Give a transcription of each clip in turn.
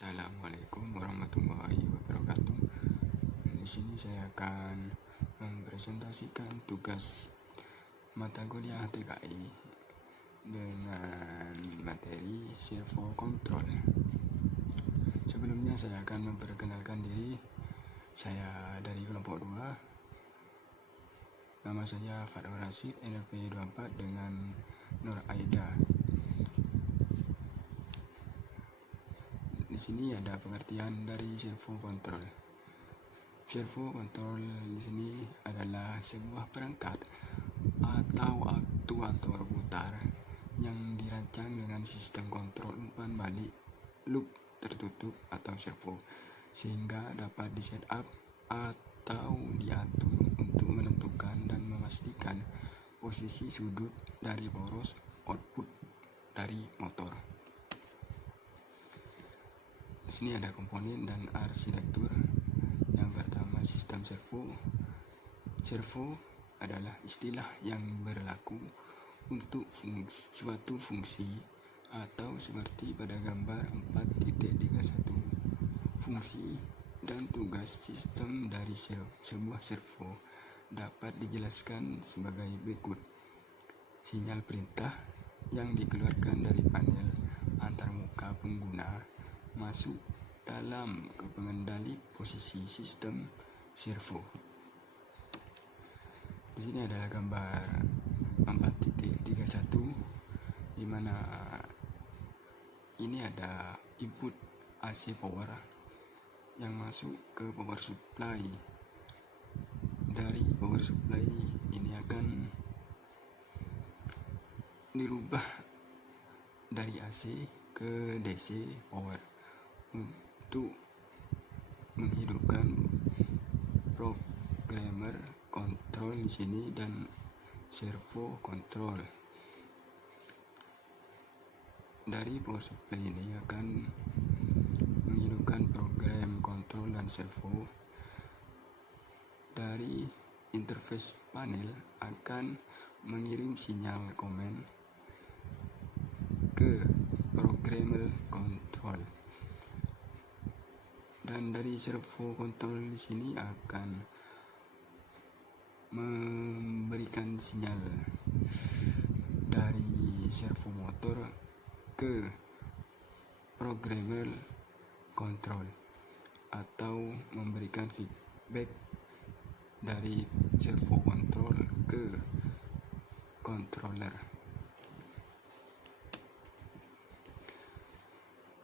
Assalamualaikum warahmatullahi wabarakatuh. Di sini saya akan mempresentasikan tugas mata kuliah TKI dengan materi servo control. Sebelumnya saya akan memperkenalkan diri. Saya dari kelompok 2. Nama saya Fadwa Rashid, NRP 24 dengan Nur Aida. Di sini ada pengertian dari servo control. Servo control di sini adalah sebuah perangkat atau aktuator putar yang dirancang dengan sistem kontrol umpan balik loop tertutup atau servo, sehingga dapat di setup atau diatur untuk menentukan dan memastikan posisi sudut dari poros output dari motor. Di sini ada komponen dan arsitektur. Yang pertama, sistem servo. Servo adalah istilah yang berlaku untuk suatu fungsi atau seperti pada gambar 4.31. Fungsi dan tugas sistem dari sebuah servo dapat dijelaskan sebagai berikut. Sinyal perintah yang dikeluarkan dari panel antarmuka pengguna masuk dalam ke pengendali posisi sistem servo. Di sini adalah gambar 4.31 di mana ini ada input AC power yang masuk ke power supply. Dari power supply ini akan dirubah dari AC ke DC power untuk menghidupkan programmer control di sini dan servo control. Dari power supply ini akan menghidupkan program control dan servo. Dari interface panel akan mengirim sinyal komen ke programmer control. Dan dari servo control di sini akan memberikan sinyal dari servo motor ke programmer control atau memberikan feedback dari servo control ke controller.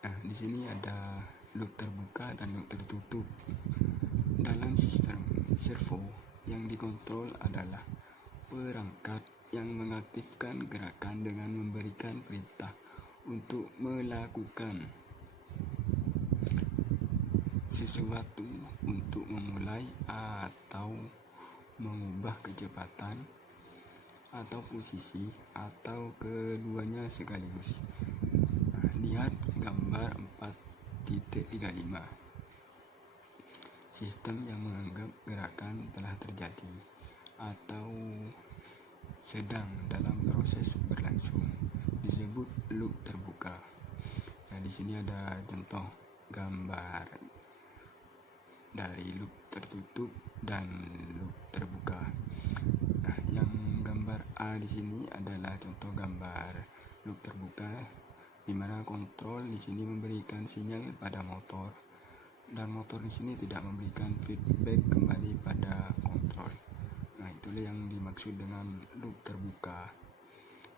Nah, di sini ada loop terbuka dan loop tertutup. Dalam sistem servo, yang dikontrol adalah perangkat yang mengaktifkan gerakan dengan memberikan perintah untuk melakukan sesuatu, untuk memulai atau mengubah kecepatan atau posisi atau keduanya sekaligus. Nah, lihat gambar 4.35. Sistem yang menganggap gerakan telah terjadi atau sedang dalam proses berlangsung disebut loop terbuka. Nah, di sini ada contoh gambar dari loop tertutup dan loop terbuka. Nah, yang gambar A di sini adalah contoh gambar loop terbuka, di mana kontrol di sini memberikan sinyal pada motor dan motor di sini tidak memberikan feedback kembali pada kontrol. Nah, itulah yang dimaksud dengan loop terbuka.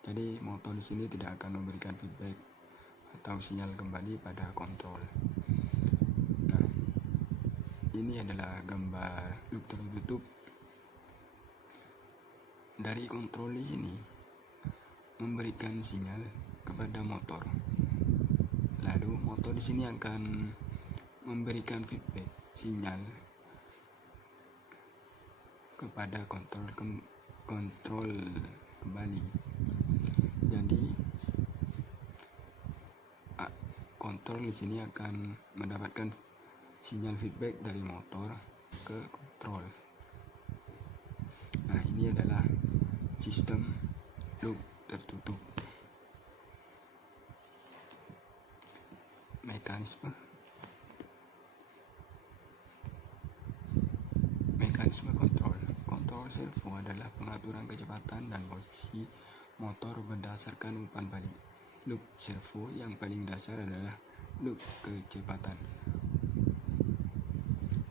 Jadi motor di sini tidak akan memberikan feedback atau sinyal kembali pada kontrol. Nah, ini adalah gambar loop tertutup. Dari kontrol di sini memberikan sinyal kepada motor. Lalu motor di sini akan memberikan feedback sinyal kepada kontrol kembali. Jadi kontrol di sini akan mendapatkan sinyal feedback dari motor ke kontrol. Nah, ini adalah sistem loop tertutup. Mekanisme Mekanisme kontrol. Kontrol servo adalah pengaturan kecepatan dan posisi motor berdasarkan umpan balik. Loop servo yang paling dasar adalah loop kecepatan.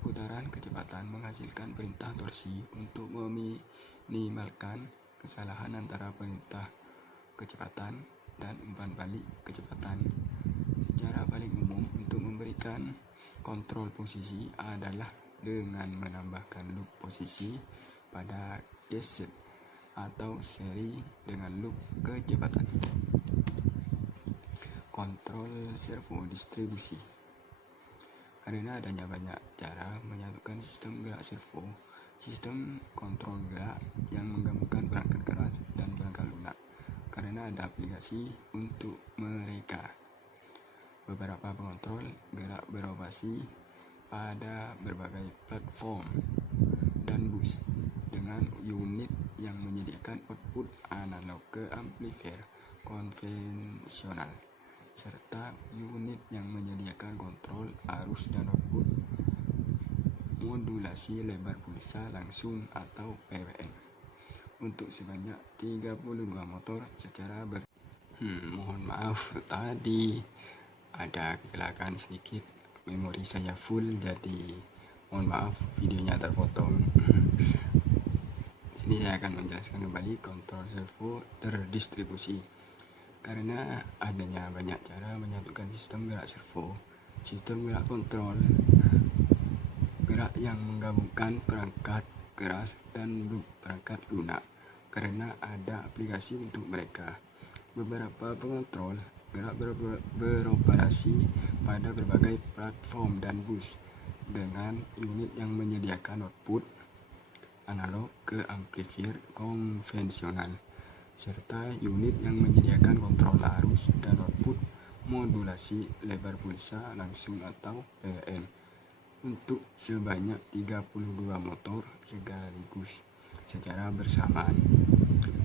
Putaran kecepatan menghasilkan perintah torsi untuk meminimalkan kesalahan antara perintah kecepatan dan umpan balik kecepatan. Cara paling umum untuk memberikan kontrol posisi adalah dengan menambahkan loop posisi pada cassette atau seri dengan loop kecepatan. Kontrol servo distribusi. Karena adanya banyak cara menyatukan sistem gerak servo, sistem kontrol gerak yang menggabungkan perangkat keras dan perangkat lunak, karena ada aplikasi untuk mereka. Beberapa pengontrol gerak beroperasi pada berbagai platform dan bus dengan unit yang menyediakan output analog ke amplifier konvensional, serta unit yang menyediakan kontrol arus dan output modulasi lebar pulsa langsung atau PWM untuk sebanyak 32 motor secara mohon maaf, tadi ada kecelakaan sedikit, memori saya full, jadi mohon maaf videonya terpotong. Sini saya akan menjelaskan kembali kontrol servo terdistribusi. Karena adanya banyak cara menyatukan sistem gerak servo, sistem gerak kontrol gerak yang menggabungkan perangkat keras dan perangkat lunak, karena ada aplikasi untuk mereka. Beberapa pengontrol gerak beroperasi pada berbagai platform dan bus dengan unit yang menyediakan output analog ke amplifier konvensional, serta unit yang menyediakan kontrol arus dan output modulasi lebar pulsa langsung atau PWM untuk sebanyak 32 motor sekaligus secara bersamaan.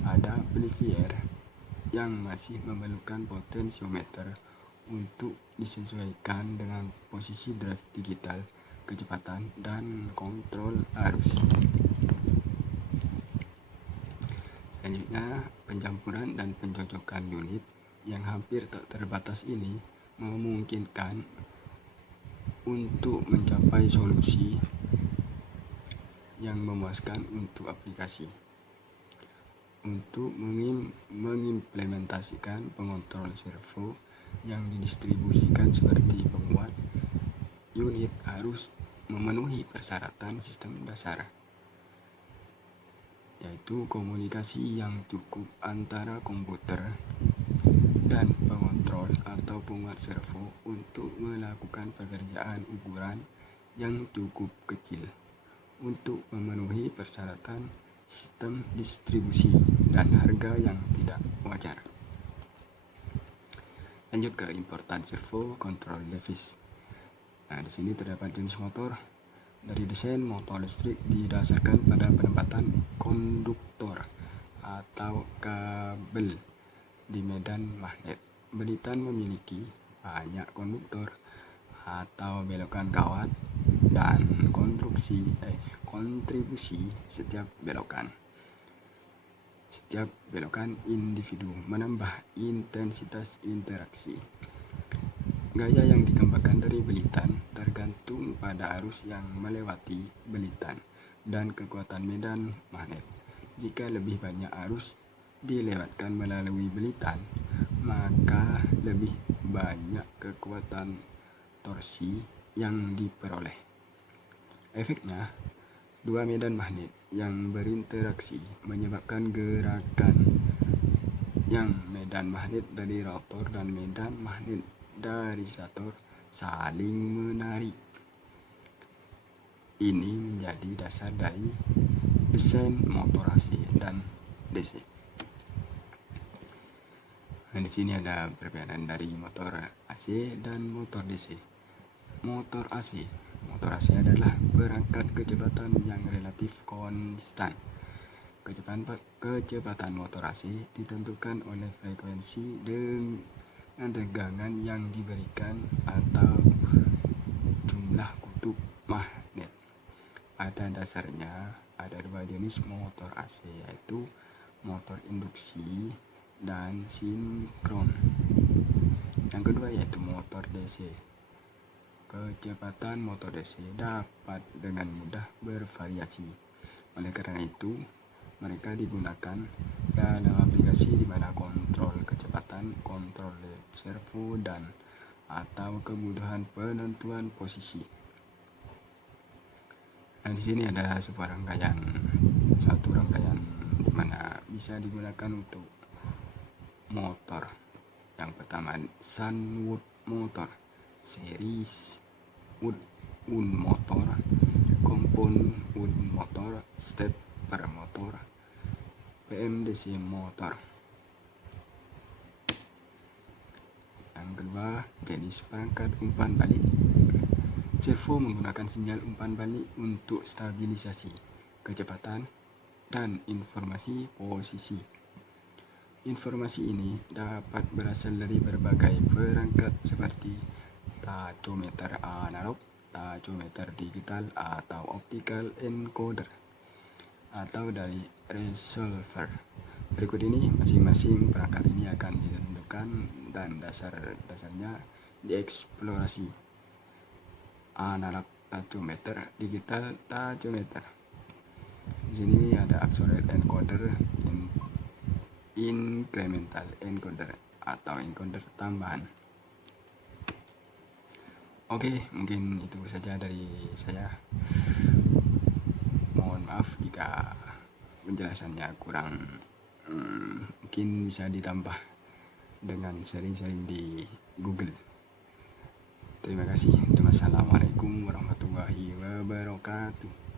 Ada amplifier yang masih memerlukan potensiometer untuk disesuaikan dengan posisi drive digital, kecepatan, dan kontrol arus. Selanjutnya, pencampuran dan pencocokan unit yang hampir tak terbatas ini memungkinkan untuk mencapai solusi yang memuaskan untuk aplikasi. Untuk mengimplementasikan pengontrol servo yang didistribusikan seperti pembuat unit harus memenuhi persyaratan sistem dasar, yaitu komunikasi yang cukup antara komputer dan pengontrol atau penguat servo untuk melakukan pekerjaan ukuran yang cukup kecil untuk memenuhi persyaratan sistem distribusi dan harga yang tidak wajar. Lanjut ke importan servo control device. Nah, di sini terdapat jenis motor. Dari desain, motor listrik didasarkan pada penempatan konduktor atau kabel di medan magnet. Belitan memiliki banyak konduktor atau belokan kawat dan kontribusi setiap belokan. Setiap belokan individu menambah intensitas interaksi. Gaya yang ditambahkan dari belitan tergantung pada arus yang melewati belitan dan kekuatan medan magnet. Jika lebih banyak arus dilewatkan melalui belitan, maka lebih banyak kekuatan torsi yang diperoleh. Efeknya, dua medan magnet yang berinteraksi menyebabkan gerakan yang medan magnet dari rotor dan medan magnet dari stator saling menarik. Ini menjadi dasar dari desain motor AC dan DC. Nah, di sini ada perbedaan dari motor AC dan motor DC. Motor AC adalah perangkat kecepatan yang relatif konstan. Kecepatan motor AC ditentukan oleh frekuensi dengan tegangan yang diberikan atau jumlah kutub magnet pada dasarnya ada dua jenis motor AC, yaitu motor induksi dan sinkron. Yang kedua yaitu motor DC. Kecepatan motor DC dapat dengan mudah bervariasi. Oleh karena itu, mereka digunakan dalam aplikasi di mana kontrol kecepatan, kontrol servo, dan atau kebutuhan penentuan posisi. Nah, di sini ada satu rangkaian di mana bisa digunakan untuk motor. Yang pertama, Sunwood motor, series Wood motor, compound Wood motor, stepper motor, PMDC motor. Yang kedua, jenis perangkat umpan balik. Servo menggunakan sinyal umpan balik untuk stabilisasi kecepatan dan informasi posisi. Informasi ini dapat berasal dari berbagai perangkat seperti tachometer analog, tachometer digital atau optical encoder, atau dari resolver. Berikut ini masing-masing perangkat ini akan ditentukan dan dasarnya dieksplorasi. Analog tachometer, digital tachometer. Di sini ada absolute encoder, incremental encoder atau encoder tambahan. Oke, mungkin itu saja dari saya. Mohon maaf jika penjelasannya kurang, mungkin bisa ditambah dengan sering-sering di Google. Terima kasih. Assalamualaikum warahmatullahi wabarakatuh.